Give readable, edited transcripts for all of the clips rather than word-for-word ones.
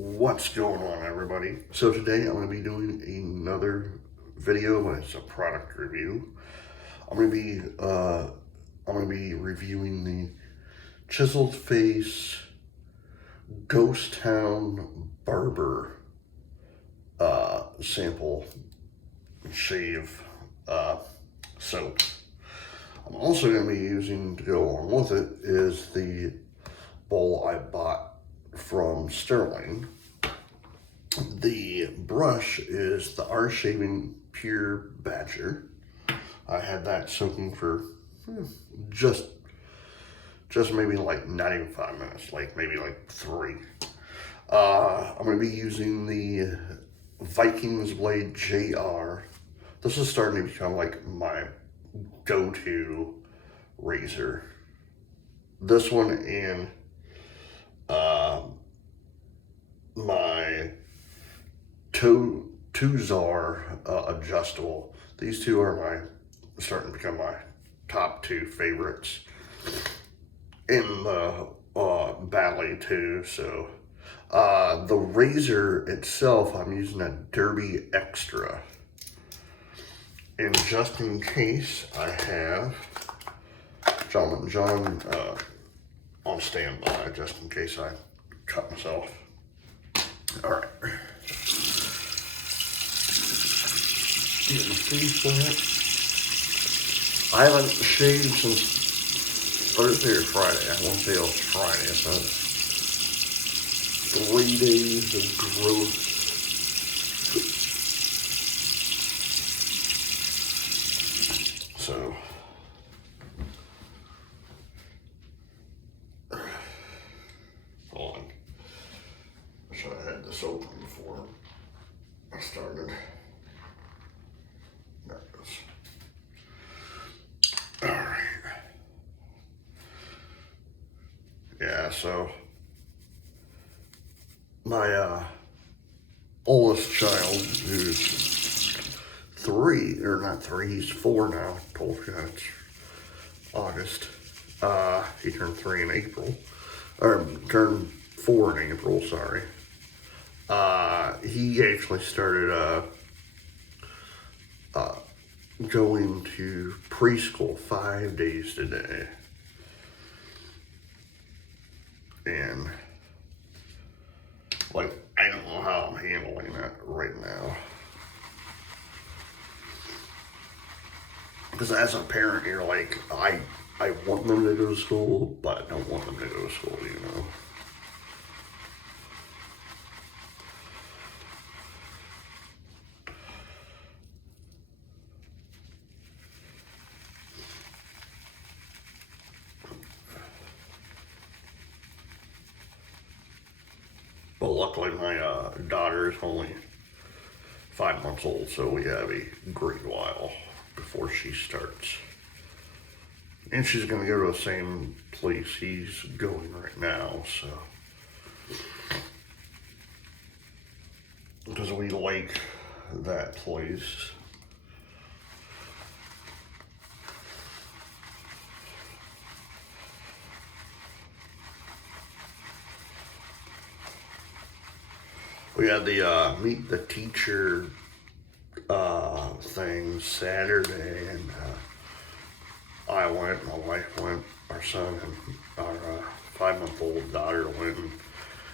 What's going on, everybody? So today I'm going to be doing another video, but it's a product review. I'm going to be reviewing the Chiseled Face Ghost Town Barber sample shave soap. I'm also going to be using, to go along with it, is the bowl I bought from Sterling. The brush is the R Shaving Pure Badger. I had that soaking for just maybe like not even 5 minutes, like maybe like 3. I'm going to be using the Vikings Blade JR. This is starting to become like my go-to razor. This one and my Tuzar adjustable. These two are starting to become my top 2 favorites in the ballet too. So the razor itself, I'm using a Derby Extra, and just in case, I have Gentleman John on standby, just in case I cut myself. All right. Get my face wet. I haven't shaved since Thursday or Friday. I won't say it was Friday. So 3 days of growth. So hold on. I should have had this open before I started. There it goes. All right. Yeah, so my oldest child, who's 3, or not 3, he's 4 now. Told you it's August. He turned 3 in April, or turned 4 in April, sorry. He actually started going to preschool 5 days a day. And like, I don't know how I'm handling that right now. Because as a parent, you're like, I want them to go to school, but I don't want them to go to school, you know. But luckily my daughter is only 5 months old, so we have a great while before she starts. And she's going to go to the same place he's going right now, so. Because we like that place. We had the meet the teacher thing Saturday, and I went, my wife went, our son and our 5-month-old daughter went, and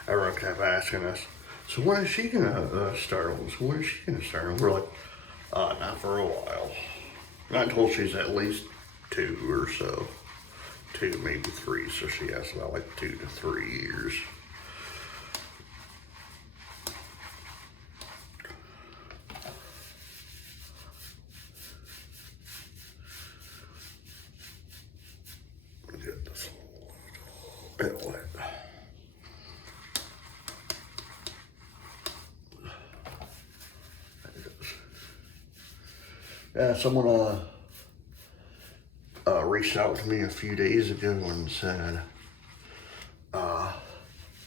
everyone kept asking us, so when is she gonna start? So when is she gonna start? And we're like, not for a while. Not until she's at least 2 or so. 2, maybe 3, so she has about like 2 to 3 years. Get this bit wet. Yeah, someone reached out to me a few days ago and said,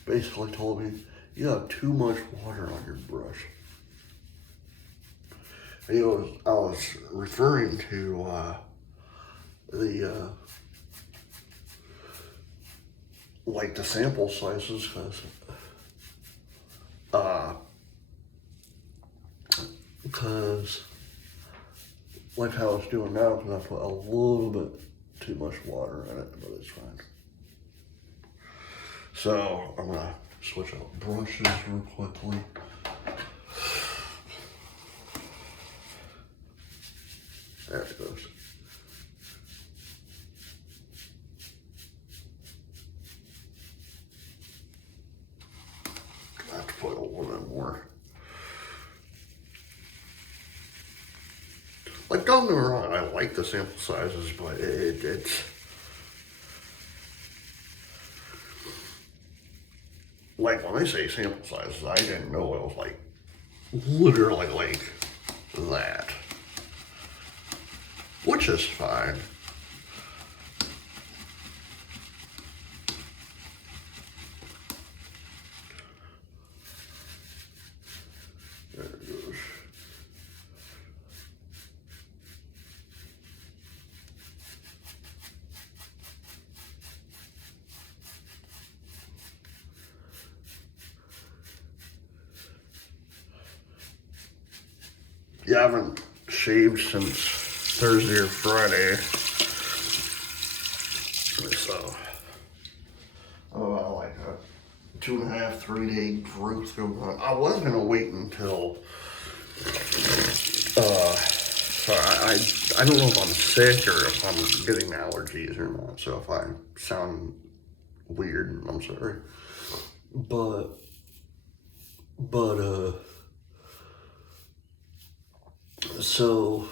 basically told me, you have too much water on your brush. And I was referring to the like the sample sizes, because Because like how it's doing now, because I put a little bit too much water in it, but it's fine. So I'm gonna switch out brushes real quickly. There it goes. I have to put a little bit more. Like, don't get me wrong, I like the sample sizes, but it's like when I say sample sizes, I didn't know it was like literally like that, which is fine. There it goes. Yeah, I haven't shaved since Thursday or Friday. So, like a 2.5, 3 day growth going on. I was gonna wait until, I don't know if I'm sick or if I'm getting allergies or not. So if I sound weird, I'm sorry. But, so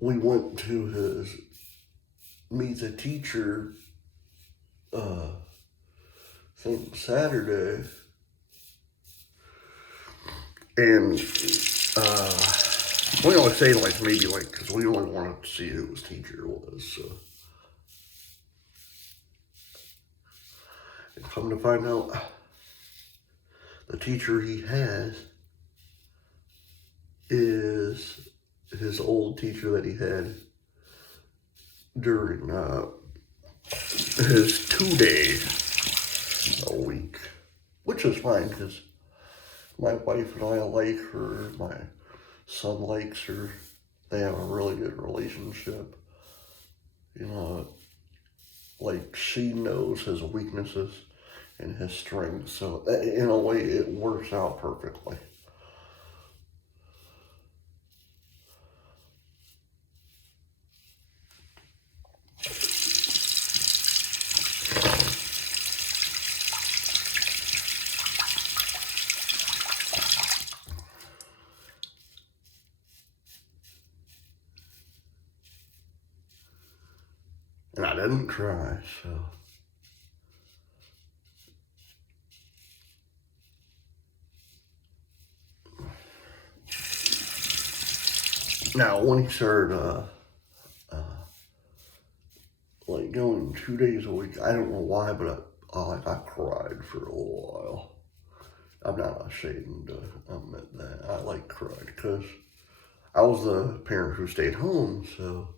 we went to his meet the teacher, I think Saturday, and we only say like maybe like, because we only wanted to see who his teacher was, so. And come to find out, the teacher he has is his old teacher that he had during his 2 days a week, which is fine because my wife and I like her, my son likes her, they have a really good relationship, you know, like she knows his weaknesses and his strengths, so in a way it works out perfectly. And I didn't cry, so. Now, when he started, like going 2 days a week, I don't know why, but I cried for a little while. I'm not ashamed to admit that. I like cried because I was the parent who stayed home, so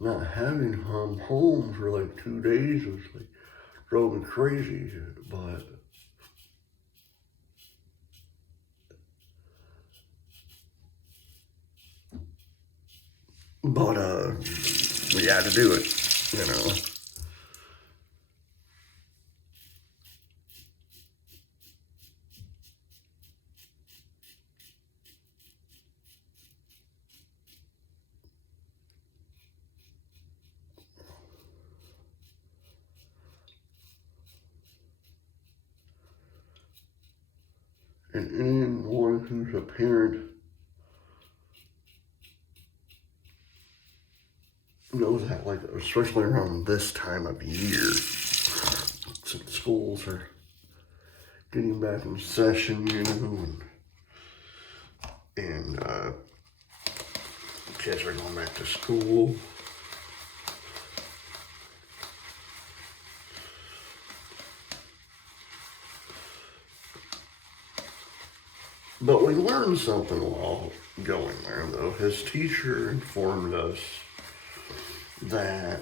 not having him home for like 2 days was like drove me crazy, but we had to do it, you know. And anyone who's a parent knows that, like, especially around this time of year, since schools are getting back in session, you know, and kids are going back to school. But we learned something while going there, though. His teacher informed us that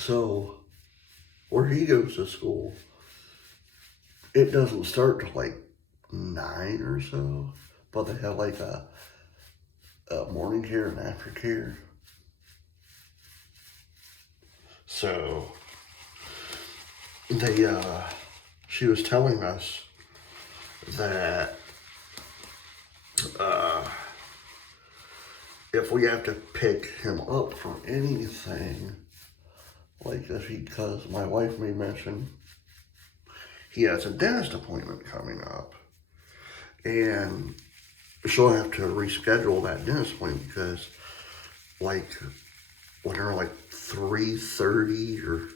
So where he goes to school, it doesn't start till like 9 or so, but they have like a morning care and aftercare. So she was telling us that if we have to pick him up for anything, like this, because my wife may mention he has a dentist appointment coming up, and she'll have to reschedule that dentist appointment because, like, whatever, like 3:30 or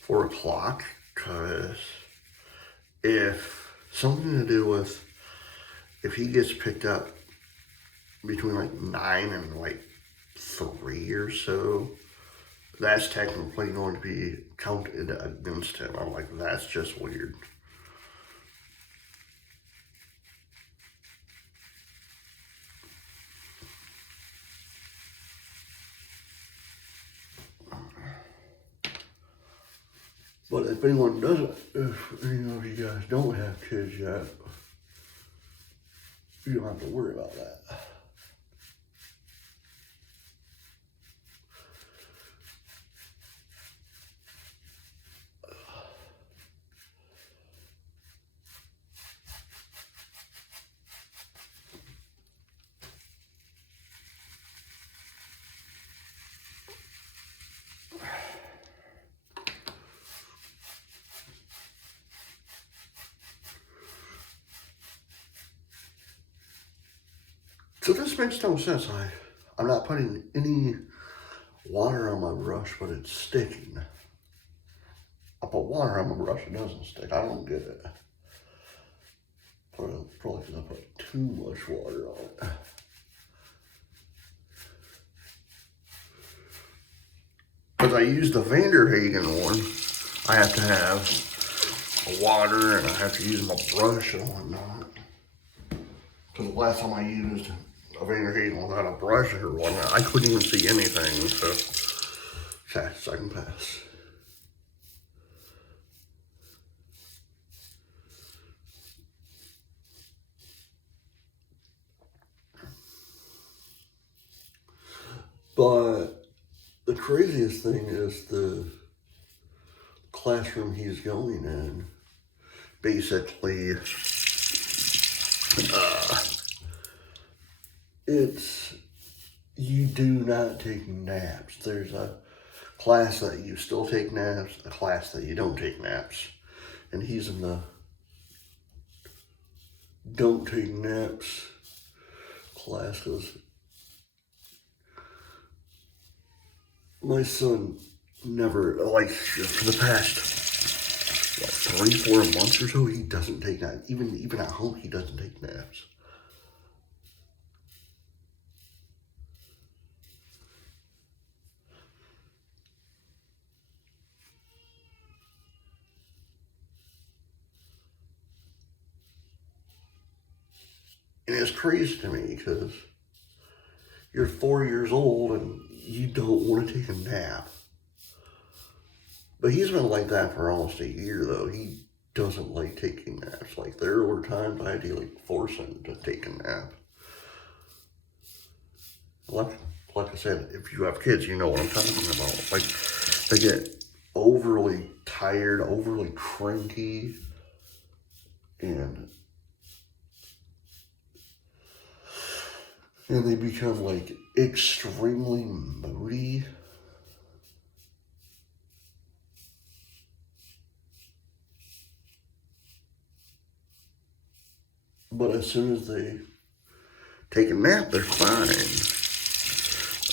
4 o'clock, because if something to do with if he gets picked up between like 9 and like 3 or so, that's technically going to be counted against him. I'm like, that's just weird. But if anyone doesn't, if any of you guys don't have kids yet, you don't have to worry about that. So this makes no sense. I'm not putting any water on my brush, but it's sticking. I put water on my brush, it doesn't stick. I don't get it. Probably because I put too much water on it. Because I use the Vanderhagen one, I have to have water and I have to use my brush and whatnot. Because the last time I used a Vanderhagen without a brush or whatnot, I couldn't even see anything. So, okay, second pass. But the craziest thing is the classroom he's going in. Basically, you do not take naps. There's a class that you still take naps, a class that you don't take naps. And he's in the don't take naps class, because my son never, like, for the past, what, 3-4 months or so, he doesn't take naps. Even at home, he doesn't take naps. And it's crazy to me because you're 4 years old and you don't want to take a nap. But he's been like that for almost a year, though. He doesn't like taking naps. Like, there were times I had to, like, force him to take a nap. Like I said, if you have kids, you know what I'm talking about. Like, they get overly tired, overly cranky, and they become, like, extremely moody. But as soon as they take a nap, they're fine.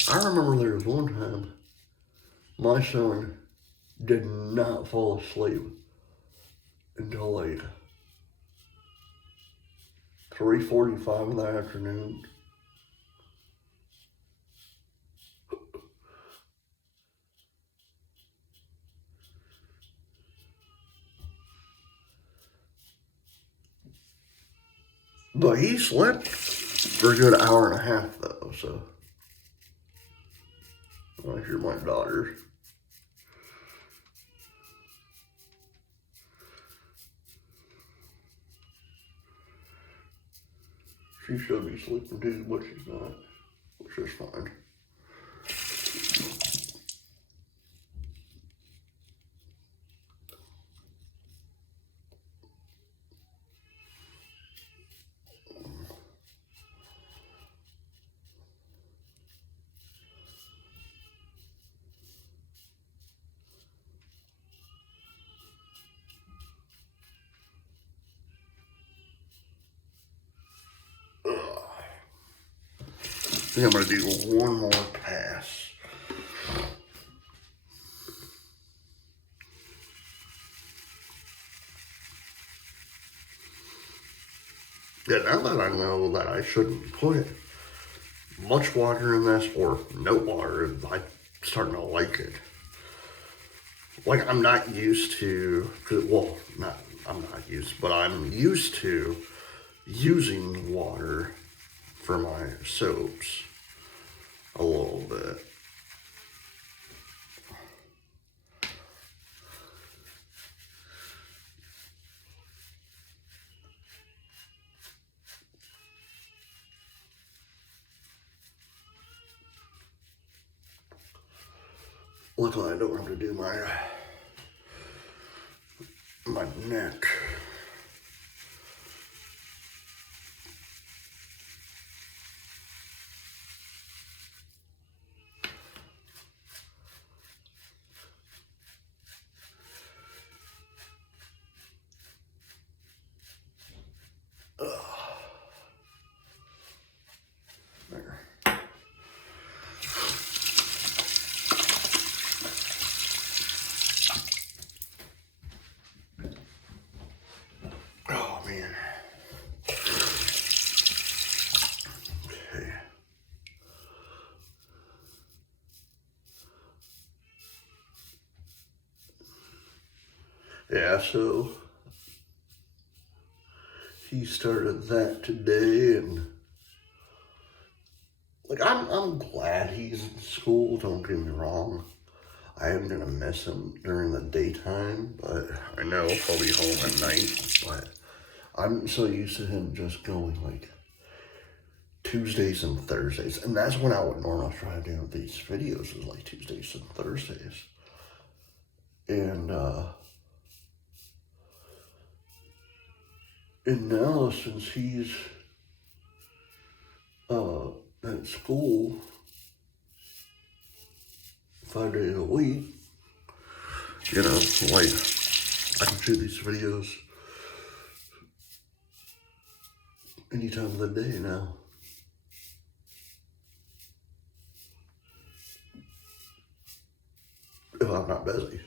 I remember there was one time my son did not fall asleep until like 3:45 in the afternoon. But he slept for a good hour and a half though, so. I hear my daughter. She should be sleeping too, but she's not, which is fine. I think I'm gonna do one more pass. Yeah, now that I know that I shouldn't put much water in this or no water, I'm starting to like it. Like, I'm not used to, well, I'm not used, but I'm used to using water for my soaps a little bit. Luckily, I don't have to do my neck. There. Oh man. Okay. Yeah, so he started that today, and like I'm glad he's in school, don't get me wrong. I am gonna miss him during the daytime, but I know he'll be home at night. But I'm so used to him just going like Tuesdays and Thursdays, and that's when I would normally try to do these videos, is like Tuesdays and Thursdays. And now since he's at school 5 days a week, you know, like I can shoot these videos any time of the day now. If I'm not busy.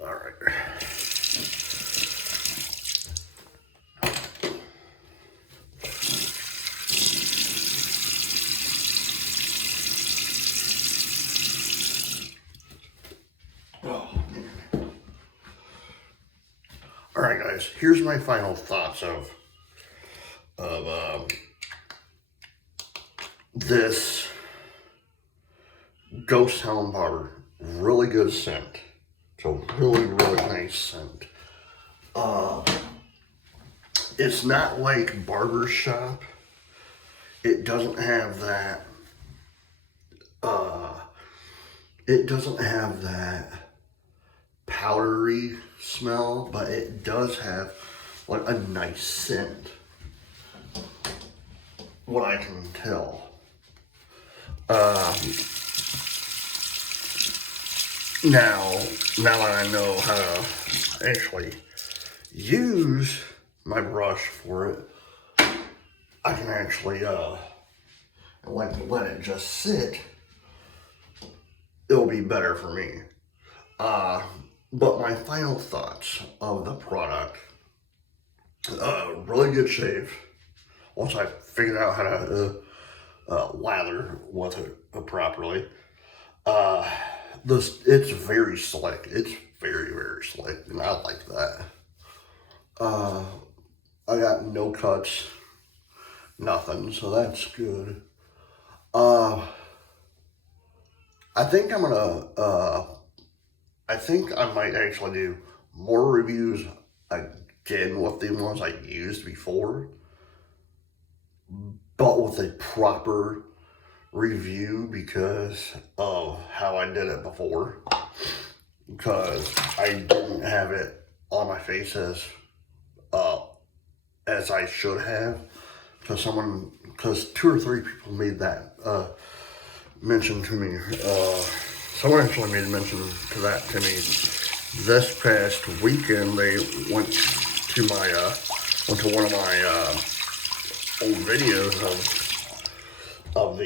All right. All right, guys. Here's my final thoughts of this Ghost Town Barber. Really good scent. It's a really, really nice scent. It's not like Barber Shop. It doesn't have that. It doesn't have that powdery smell, but it does have like a nice scent. What I can tell. Now that I know how to actually use my brush for it, I can actually like let it just sit. It'll be better for me. But my final thoughts of the product, really good shave. Once I figured out how to lather with it properly. It's very slick. It's very, very slick, and I like that. I got no cuts, nothing, so that's good. I think I'm gonna, I think I might actually do more reviews again with the ones I used before, but with a proper review because of how I did it before. Because I didn't have it on my face as I should have. Because 2 or 3 people made that mention to me. Someone actually made a mention to that to me this past weekend. They went to one of my old videos of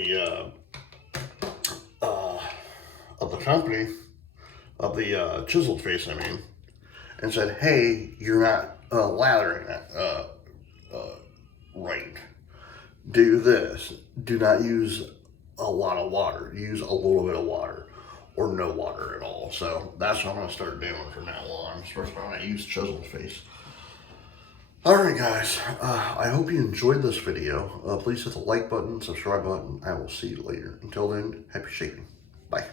the company, of the chiseled face, I mean, and said, hey, you're not lathering that right. Do this. Do not use a lot of water. Use a little bit of water or no water at all. So that's what I'm going to start doing from now on, especially when I use chiseled face. Alright guys, I hope you enjoyed this video. Please hit the like button, subscribe button. I will see you later. Until then, happy shaving. Bye.